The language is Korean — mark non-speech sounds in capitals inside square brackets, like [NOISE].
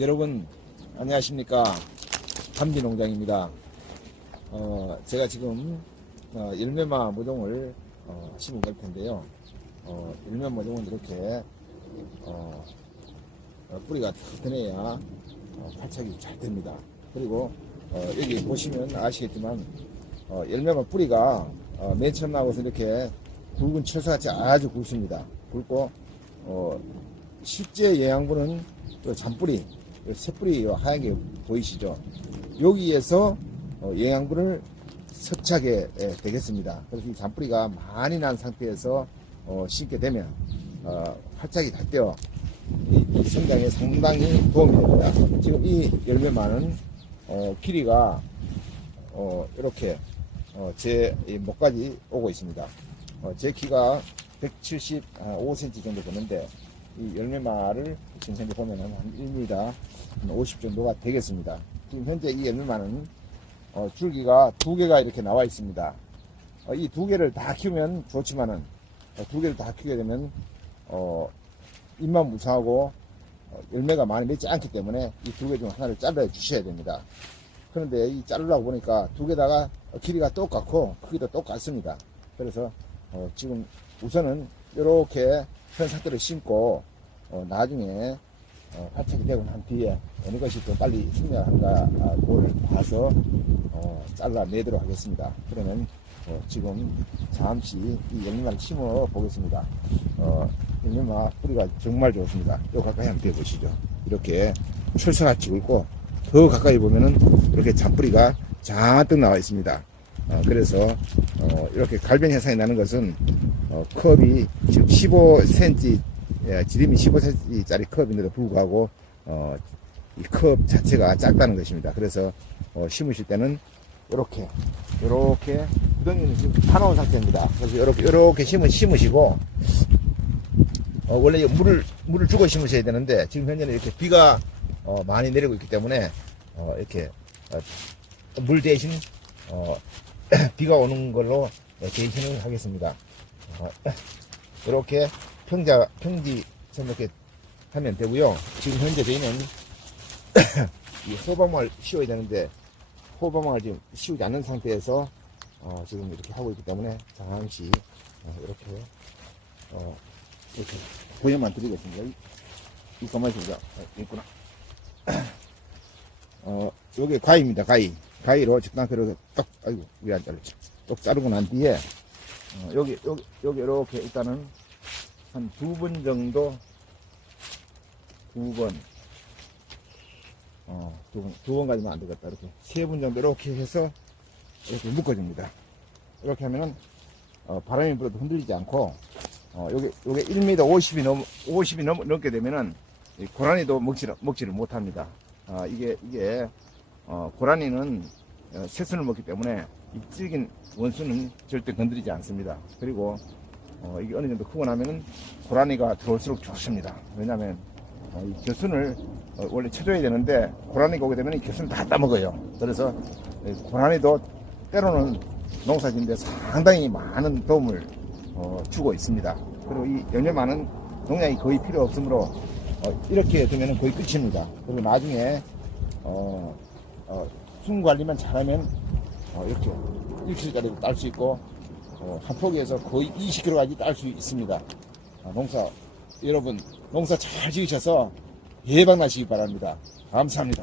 여러분 안녕하십니까 담비 농장입니다. 어, 제가 지금 어, 열매마 모종을 어, 심은 걸 텐데요. 어, 열매 모종은 이렇게 어, 어, 뿌리가 튼튼해야 어, 발착이 잘 됩니다. 그리고 어, 여기 보시면 아시겠지만 어, 열매마 뿌리가 어, 맨 처음 나고서 이렇게 굵은 철사같이 아주 굵습니다. 굵고 어, 실제 영양분은 요 잔뿌리, 요 새뿌리 요 하얀 게 보이시죠? 여기에서 어, 영양분을 섭취하게 예, 되겠습니다. 그래서 이 잔뿌리가 많이 난 상태에서 어, 심게 되면 어, 활짝이 달 때요 이, 이 성장에 상당히 도움이 됩니다. 지금 이 열매만은 어, 길이가 어, 이렇게 어, 제이 목까지 오고 있습니다. 어, 제 키가 175cm 정도 되는데 이 열매마를 지금 현재 보면은 한 1m 한50 정도가 되겠습니다. 지금 현재 이 열매마는 어, 줄기가 두 개가 이렇게 나와 있습니다. 어, 이 두 개를 다 키우면 좋지만은 어, 두 개를 다 키우게 되면 어, 잎만 무성하고 어, 열매가 많이 맺지 않기 때문에 이 두 개 중 하나를 잘라 주셔야 됩니다. 그런데 이 자르려고 보니까 두 개다가 길이가 똑같고 크기도 똑같습니다. 그래서 어, 지금 우선은 이렇게 현 상태를 심고 어, 나중에 어, 발착이 되고 난 뒤에 어느 것이 더 빨리 생명한가 아, 그걸 봐서 어, 잘라내도록 하겠습니다. 그러면 어, 지금 잠시 이 열매만 심어 보겠습니다. 어, 열매마 뿌리가 정말 좋습니다. 요 가까이 한번 대보시죠. 이렇게 출사같이 굵고 더 가까이 보면은 이렇게 잔뿌리가 잔뜩 나와 있습니다. 어, 그래서 어, 이렇게 갈변 현상이 나는 것은 어, 컵이 지금 15cm 예, 지름이 15cm짜리 컵인데도 불구하고 어, 이 컵 자체가 작다는 것입니다. 그래서 어, 심으실 때는 이렇게 이렇게 구덩이는 지금 파놓은 상태입니다. 그래서 이렇게 이렇게 심으, 심으시고 어, 원래 물을 물을 주고 심으셔야 되는데 지금 현재는 이렇게 비가 어, 많이 내리고 있기 때문에 어, 이렇게 어, 물 대신 어, [CLEARS THROAT] 비가 오는 걸로 네, 대신을 하겠습니다. 어, [LAUGHS] 이렇게 평자 평지처럼 이렇게 하면 되고요. 지금 현재 저희는 [COUGHS] 이 호박을 씌워야 되는데 호박을 지금 씌우지 않는 상태에서 어, 지금 이렇게 하고 있기 때문에 잠시 어, 이렇게 어, 이렇게 보여만 드리겠습니다. 이, 이 가만히 있습니다. 어, 있구나. [COUGHS] 어, 요게 가위입니다, 가위. 가위로 적당히로 딱, 아이고, 왜안 자르지? 똑 자르고 난 뒤에, 어, 여기, 여기, 여기 이렇게 일단은 한 두 번 정도, 두 번, 어, 두 번, 두 번 가지면 안 되겠다. 이렇게 세 번 정도 이렇게 해서 이렇게 묶어줍니다. 이렇게 하면은, 어, 바람이 불어도 흔들리지 않고, 어, 요게, 요게 1m 50이 넘, 50이 넘, 넘게 되면은, 이 고라니도 먹지를, 먹지를 못합니다. 아, 이게, 이게, 어, 고라니는 어, 새순을 먹기 때문에 입질긴 원수는 절대 건드리지 않습니다. 그리고, 어, 이게 어느 정도 크고 나면은 고라니가 들어올수록 좋습니다. 왜냐면, 어, 이 겨순을 어, 원래 쳐줘야 되는데, 고라니가 오게 되면 이 겨순을 다 따먹어요. 그래서, 이 고라니도 때로는 농사짓는데 상당히 많은 도움을 어, 주고 있습니다. 그리고 이 연료만은 농약이 거의 필요 없으므로 어, 이렇게 되면 거의 끝입니다. 그리고 나중에 어, 어, 순 관리만 잘하면 어, 이렇게 1kg짜리 딸수 있고 어, 한 포기에서 거의 20kg까지 딸 수 있습니다. 아, 농사 여러분 농사 잘 지으셔서 대박 나시기 바랍니다. 감사합니다.